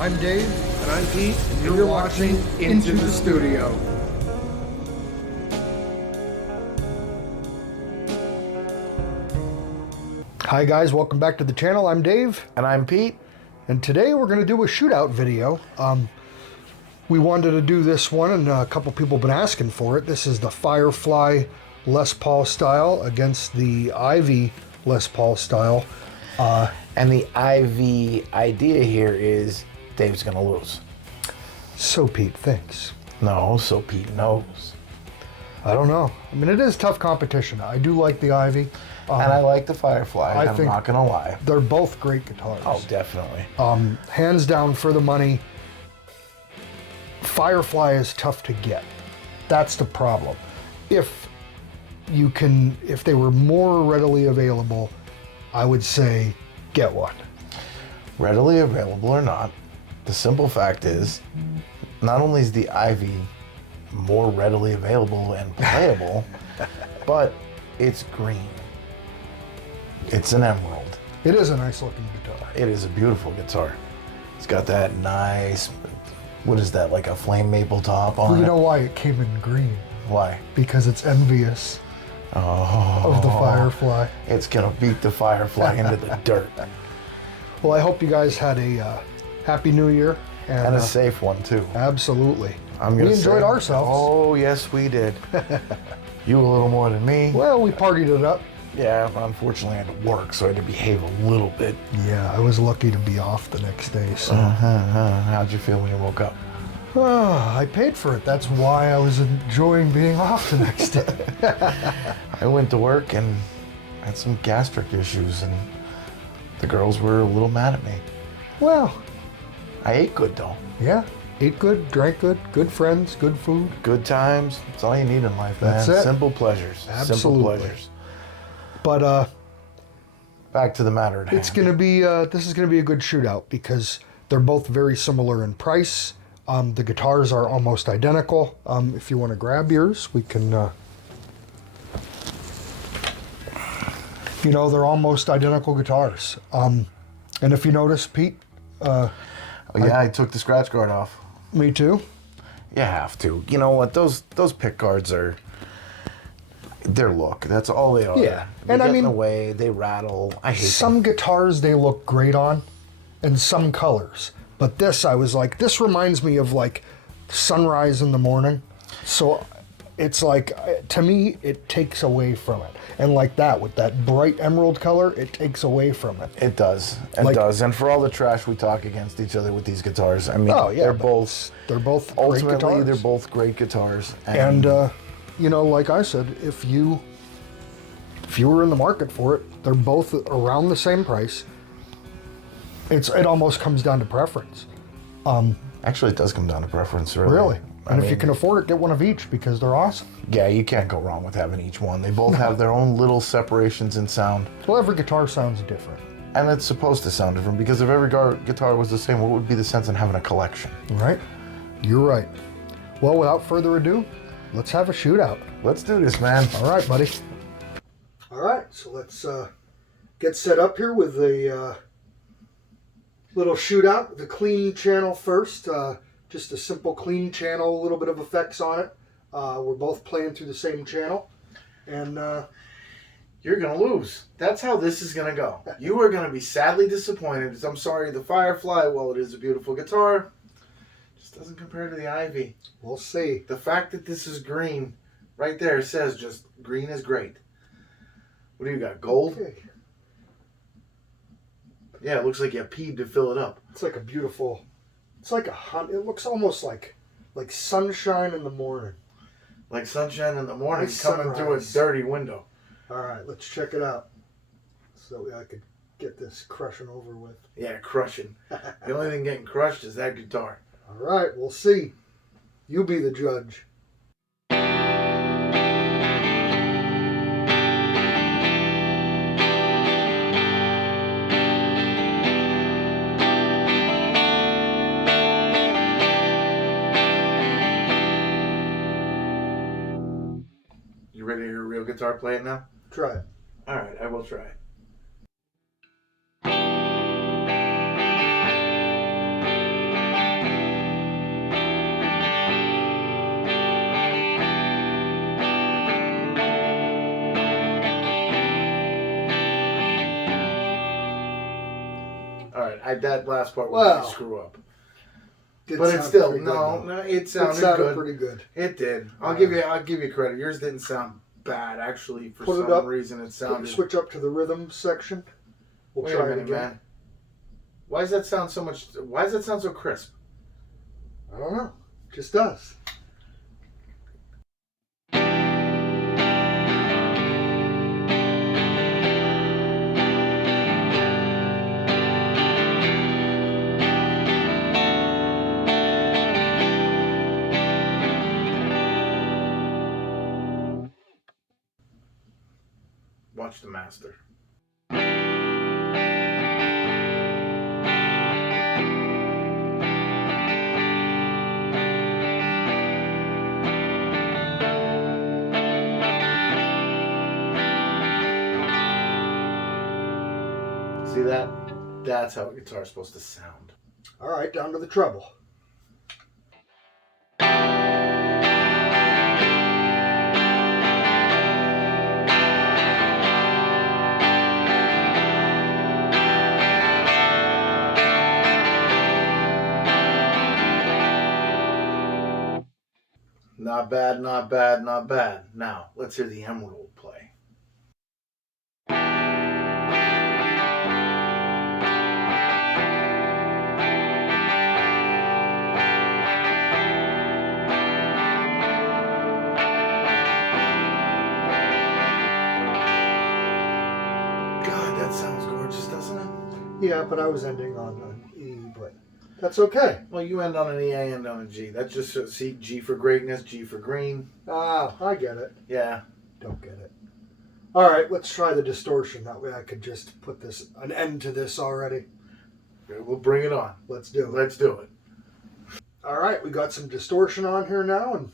I'm Dave. And I'm Pete, and You're watching Into the Studio. Hi guys, welcome back to the channel. I'm Dave. And I'm Pete. And today we're going to do a shootout video. We wanted to do this one, and a couple people have been asking for it. This is the Firefly Les Paul style against the IYV Les Paul style. And the IV idea here is Dave's going to lose. So Pete thinks. No, so Pete knows. I don't know. I mean, it is tough competition. I do like the IYV. And I like the Firefly, I'm not going to lie. They're both great guitars. Oh, definitely. Hands down for the money, Firefly is tough to get. That's the problem. If they were more readily available, I would say get one. Readily available or not, the simple fact is, not only is the IvyV more readily available and playable, but it's green. It's an emerald. It is a nice looking guitar. It is a beautiful guitar. It's got that nice, what is that, like a flame maple top on it? Well, you know why it came in green? Why? Because it's envious of the Firefly. It's gonna beat the Firefly into the dirt. Well, I hope you guys had a happy New Year. And a safe one, too. Absolutely. We enjoyed ourselves. Oh, yes, we did. You a little more than me. Well, we partied it up. Yeah, unfortunately I had to work, so I had to behave a little bit. Yeah, I was lucky to be off the next day. So. How'd you feel when you woke up? I paid for it. That's why I was enjoying being off the next day. I went to work and had some gastric issues, and the girls were a little mad at me. Well, I ate good, though. Yeah, ate good, drank good, good friends, good food. Good times. That's all you need in life, man. That's it. Simple pleasures. Absolutely. Simple pleasures. But back to the matter at hand. It's gonna be this is gonna be a good shootout because they're both very similar in price. The guitars are almost identical. If you want to grab yours, we can. They're almost identical guitars. And if you notice, Pete. I took the scratch guard off. Me too. You have to. You know what? Those pick guards are their look. That's all they are. Yeah. They get in the way. They rattle. I hate some guitars they look great on, and some colors. But this, I was like, this reminds me of like sunrise in the morning. So it's like, to me, it takes away from it. And like that, with that bright emerald color, it takes away from it. It does. It does. And for all the trash we talk against each other with these guitars, I mean, they're both ultimately, great guitars. They're both great guitars. And like I said, if you were in the market for it, they're both around the same price. It almost comes down to preference. Actually, it does come down to preference, really. Really? And if you can afford it, get one of each because they're awesome. Yeah, you can't go wrong with having each one. They both have their own little separations in sound. Well, every guitar sounds different. And it's supposed to sound different because if every guitar was the same, what would be the sense in having a collection? Right. You're right. Well, without further ado, let's have a shootout. Let's do this, man. All right, buddy. All right, so let's get set up here with a little shootout. The clean channel first. Just a simple clean channel, a little bit of effects on it. We're both playing through the same channel. And you're going to lose. That's how this is going to go. You are going to be sadly disappointed. I'm sorry, the Firefly, while it is a beautiful guitar, just doesn't compare to the IvyV. We'll see. The fact that this is green right there says just green is great. What do you got, gold? Okay. Yeah, it looks like you peed to fill it up. It's like a beautiful... It's like it looks almost like sunshine in the morning. Like sunshine in the morning Like coming through a dirty window. All right, let's check it out. So I could get this crushing over with. Yeah, crushing. The only thing getting crushed is that guitar. All right, we'll see. You be the judge. You ready to hear a real guitar play it now? Try it. All right, I will try it. All right, that last part was Well, a screw up. But It's still it it sounded good. pretty good. It did. I'll give you credit. Yours didn't sound bad actually. For some reason, it sounded. Switch up to the rhythm section. We'll Wait try a minute, it again. man. Why does that sound so much? Why does that sound so crisp? I don't know. It just does. Watch the master. See that? That's how a guitar is supposed to sound. All right, down to the treble. Not bad, not bad, not bad. Now, let's hear the emerald play. God, that sounds gorgeous, doesn't it? Yeah, but I was ending on an E, but that's okay. Well, you end on an E, I end on a G. That's just, see, G for greatness, G for green. Ah, I get it. Yeah. Don't get it. All right, let's try the distortion. That way I could just put an end to this already. We'll bring it on. Let's do it. Let's do it. All right, we got some distortion on here now, and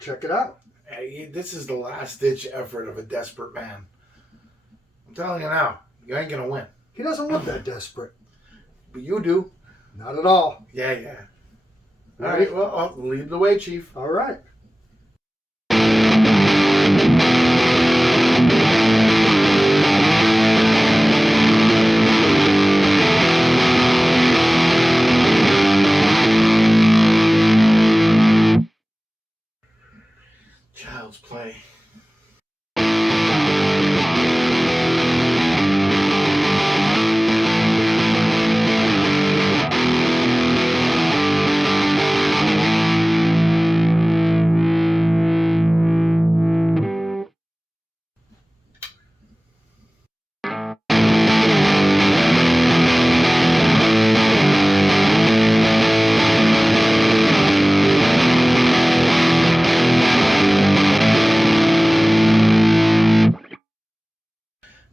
check it out. Hey, this is the last-ditch effort of a desperate man. I'm telling you now, you ain't gonna win. He doesn't look that desperate. But you do. Not at all. Yeah. All right, well, I'll lead the way, Chief. All right. Child's play.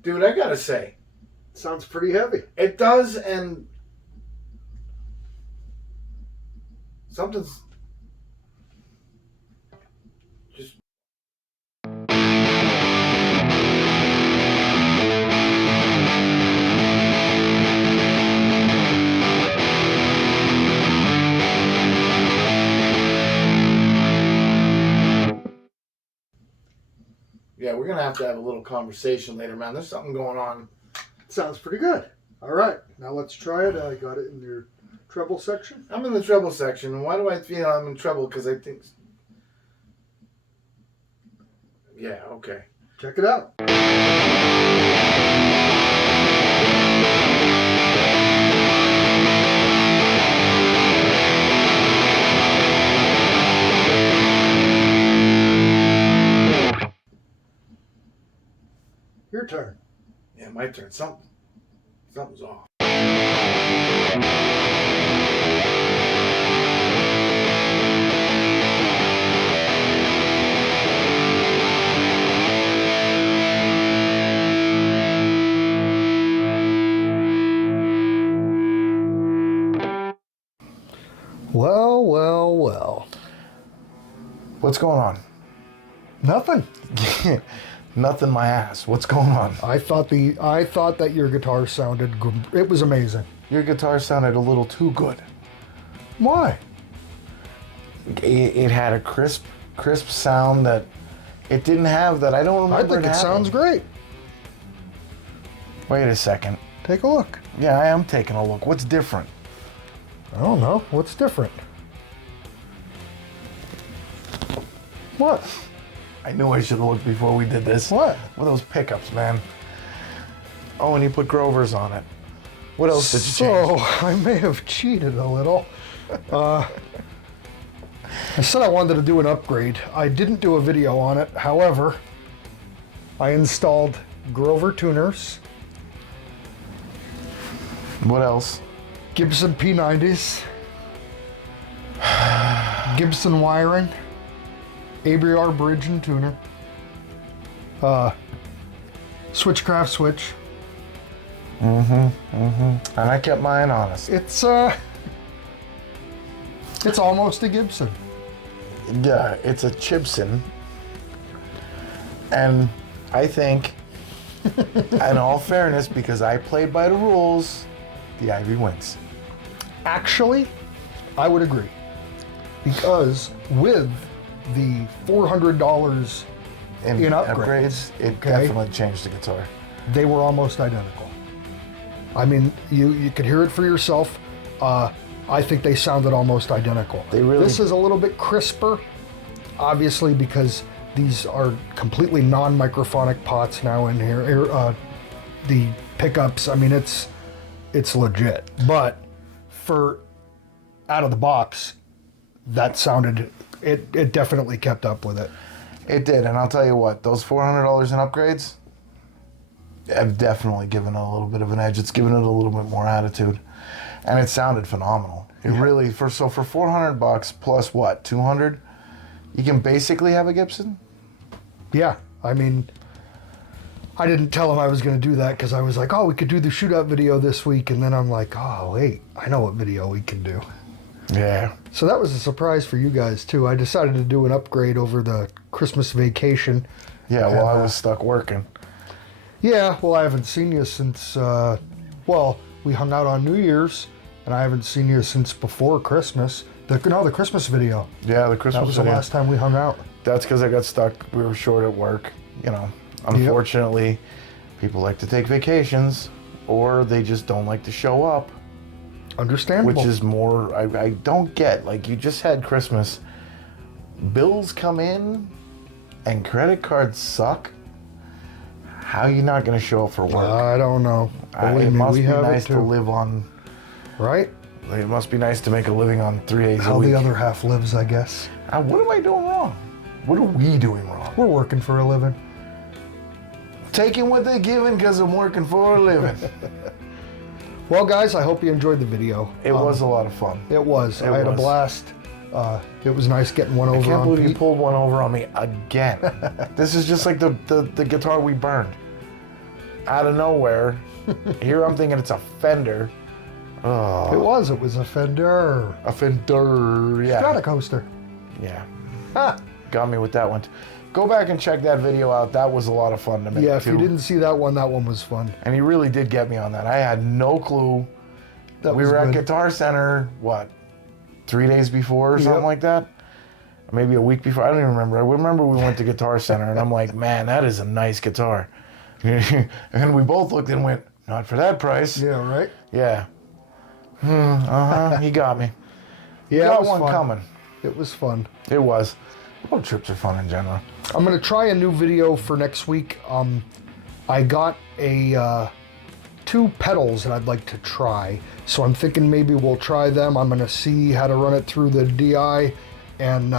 Dude, I gotta say, Sounds pretty heavy. it does, and something's just. Yeah, we're gonna have to have a little conversation later, man. There's something going on. Sounds pretty good. All right, now let's try it. I got it in your treble section. I'm in the treble section, and why do I feel I'm in trouble? Because I think. Yeah, okay. Check it out. Your turn. Yeah, my turn. Something's off. Well. What's going on? Nothing. Nothing my ass. What's going on? I thought that your guitar sounded good. It was amazing. Your guitar sounded a little too good. Why? It had a crisp sound that it didn't have that I don't remember. I think it sounds great. Wait a second. Take a look. Yeah, I am taking a look. What's different? I don't know. What's different? What? I knew I should have looked before we did this. What? What are those pickups, man? Oh, and you put Grovers on it. What else did you change? So, I may have cheated a little. I said I wanted to do an upgrade. I didn't do a video on it. However, I installed Grover tuners, What else? Gibson P90s, Gibson wiring, ABR bridge and tuner, Switchcraft switch. And I kept mine honest. It's almost a Gibson. Yeah, it's a Chibson. And I think, in all fairness, because I played by the rules, the IYV wins. Actually, I would agree. Because with the $400 In in upgrades, it definitely changed the guitar. they were almost identical. I mean, you could hear it for yourself. I think they sounded almost identical. They really- This is a little bit crisper, obviously, because these are completely non-microphonic pots now in here. The pickups, I mean, it's legit. But for out of the box, that sounded, it definitely kept up with it. It did, and I'll tell you what, those $400 in upgrades have definitely given it a little bit of an edge. It's given it a little bit more attitude, and it sounded phenomenal. It really, for $400 plus what, 200, you can basically have a Gibson. Yeah, I mean, I didn't tell him I was going to do that because I was like, oh, we could do the shootout video this week, and then I'm like, oh, wait, I know what video we can do. Yeah. So that was a surprise for you guys, too. I decided to do an upgrade over the Christmas vacation. Yeah, well, I was stuck working. Yeah, well, I haven't seen you since, we hung out on New Year's, and I haven't seen you since before Christmas. The Christmas video. Yeah, the Christmas That was the video. last time we hung out. That's because I got stuck. We were short at work. You know, unfortunately, people like to take vacations, or they just don't like to show up. Understandable. Which is more, I don't get. Like, you just had Christmas. Bills come in, and credit cards suck. How are you not going to show up for work? I don't know. Believe It me, must we be have nice it to too. live on. Right? It must be nice to make a living on 3 days How a week. the other half lives, I guess. What am I doing wrong? What are we doing wrong? We're working for a living. Taking what they're giving because I'm working for a living. Well, guys, I hope you enjoyed the video. It was a lot of fun. It was. It I had a was. blast. It was nice getting one I over can't on believe you Pete. pulled one over on me again. This is just like the guitar we burned. Out of nowhere. Here I'm thinking it's a Fender. Oh, It was a Fender a Fender. Yeah. Stratocaster. Yeah. Ha! Got me with that one. Go back and check that video out. That was a lot of fun to make Yeah, if too. you didn't see that one was fun. And he really did get me on that. I had no clue. That We was were at good. Guitar Center, 3 days before or something Yep. like that? Or maybe a week before. I don't even remember. I remember we went to Guitar Center and I'm like, man, that is a nice guitar. And we both looked and went, not for that price. Yeah, right? Yeah. He got me. Yeah, Got it was one fun. coming. It was fun. It was. Road trips are fun in general. I'm going to try a new video for next week. I got two pedals that I'd like to try. So I'm thinking maybe we'll try them. I'm going to see how to run it through the DI, and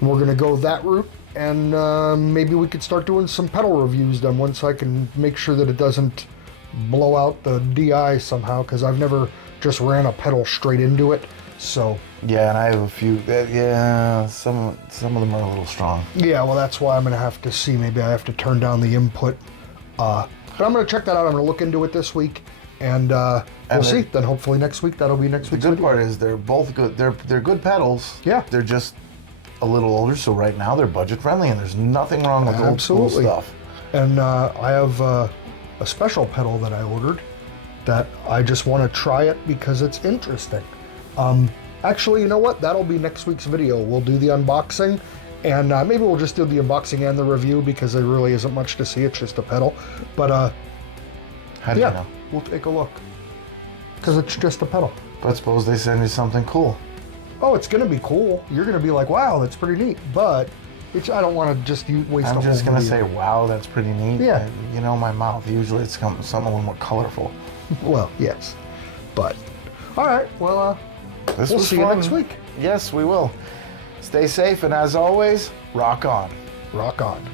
we're going to go that route. And maybe we could start doing some pedal reviews then once I can make sure that it doesn't blow out the DI somehow, because I've never just ran a pedal straight into it. So Yeah, and I have a few. Yeah, some of them are a little strong. yeah, well, that's why I'm going to have to see. Maybe I have to turn down the input. But I'm going to check that out. I'm going to look into it this week, and we'll see. Then hopefully next week, that'll be next The week's good video. part is they're both good. They're good pedals. Yeah. They're just a little older, so right now they're budget friendly, and there's nothing wrong with old school Absolutely. stuff. And I have a special pedal that I ordered that I just want to try it because it's interesting. Actually, you know what? That'll be next week's video. We'll do the unboxing, and maybe we'll just do the unboxing and the review because there really isn't much to see. It's just a pedal. But How do yeah, you know? we'll take a look. Because it's just a pedal. But suppose they send you something cool. Oh, it's going to be cool. You're going to be like, wow, that's pretty neat. But I don't want to just waste a whole I'm just going to video. say, wow, that's pretty neat. Yeah. You know my mouth. Usually it's something a little more colorful. Well, yes. But, all right. Well, This we'll was see fun. you next week. Yes, we will. Stay safe, and as always, rock on. Rock on.